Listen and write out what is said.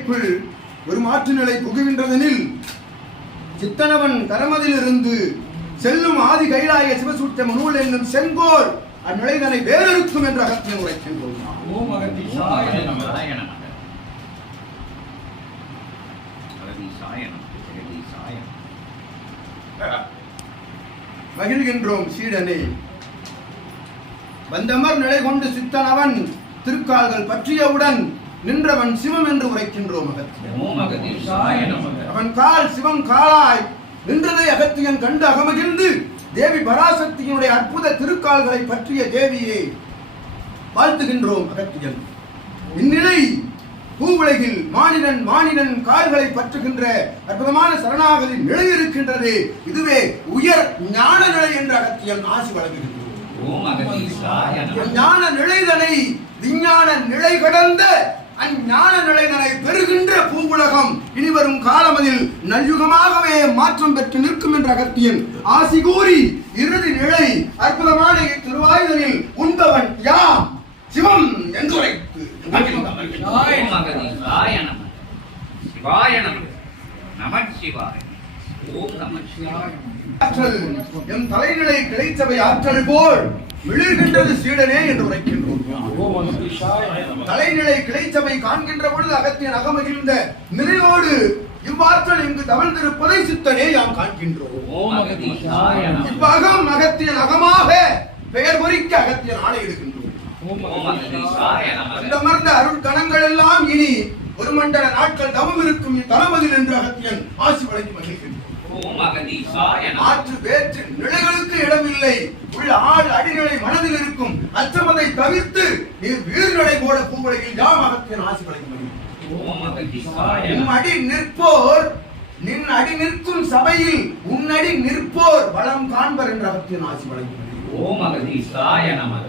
க்குள் ஒரு மாற்று நிலை புகுகின்றதெனில் சித்தனவன் கரமதிலிருந்து செல்லும் ஆதி கைலாய சிவசூட்சம நூல் என்னும் செங்கோல் அந்நிலைதனை வேறொருக்கும் என்ற அகத்தியம் உரைக்கின்றோம் ஓம் அகத்தீசாய மகிழ்கின்றோம் சீடனே. வந்தமர் நிலை கொண்டு சித்தனவன் திருக்கால்கள் பற்றியவுடன் நின்றவன் சிவம் என்று உரைக்கின்றோம் அவன் கால் சிவம் காலாய் நின்றதை அகத்தியன் கண்டு அகமகிழ்ந்து தேவி பராசக்தியினுடைய அற்புத திருக்கால்களை பற்றிய தேவியை வாழ்த்துகின்றோம் அகத்தியன். இந்நிலை பூவுலகில் மானிடன் மானிடன் கால்களை பற்றுகின்ற அற்புதமான சரணாகதி நிலை இருக்கின்றது இதுவே உயர் ஞான நிலை என்ற அகத்தியன் ஆசி வழங்குகின்றோம் ஞான நிலைதனை விஞ்ஞான நிலை கடந்த அஞ்ஞான நிலைதனை பெறுகின்ற பூவுலகம் இனிவரும் காலமதில் நல்யுகமாகவே மாற்றம் பெற்று நிற்கும் என்ற அகத்தியன். ஆசி கூறி இறுதி நிலை அற்புதமான திருவாயுதனில் உண்பவன் யாம்? சிவம் என்று சிவாய ஆற்றல் எம் தலைநிலை கிளைச்சபை ஆற்றல் போல் விழுகின்றது சீடனே என்று உரைக்கின்றோம். தலைநிலை கிளைச்சபை காண்கின்ற பொழுது அகத்தியன் அகமகிழ்ந்த நிறையோடு இவ்வாற்றல் இங்கு தவழ்ந்திருப்பதை சித்தனே யாம் காண்கின்றோம். இவ்வகம் அகத்தியன் அகமாக பெயர் பொறிக்க அகத்திய ஆணையிடுகின்றோம் எடுக்கின்றோம் அந்த அருள் கணங்கள் எல்லாம் இனி ஒரு மண்டல நாட்கள் தவம் இருக்கும் இத்தலமதில் என்று அகத்தியன் ஆசி வழங்கி மகிழ்கின்றோம் ஆற்று வேற்று நிலைகளுக்கு இடமில்லை. உள்ள ஆள் அடிநிலை மனதில் இருக்கும். அச்சமதை தவிர்த்து நீ வீழ்நடை போல பூவுலகில் யாம் அகத்தியன் ஆசி உன் நமக அடி நிற்போர். நின் அடி நிற்கும் சபையில் உன்னடி நிற்போர். வளம் காண்பர் என்ற அவத்தின் ஆசி வழங்கி ஓம் அகதீசாய நமக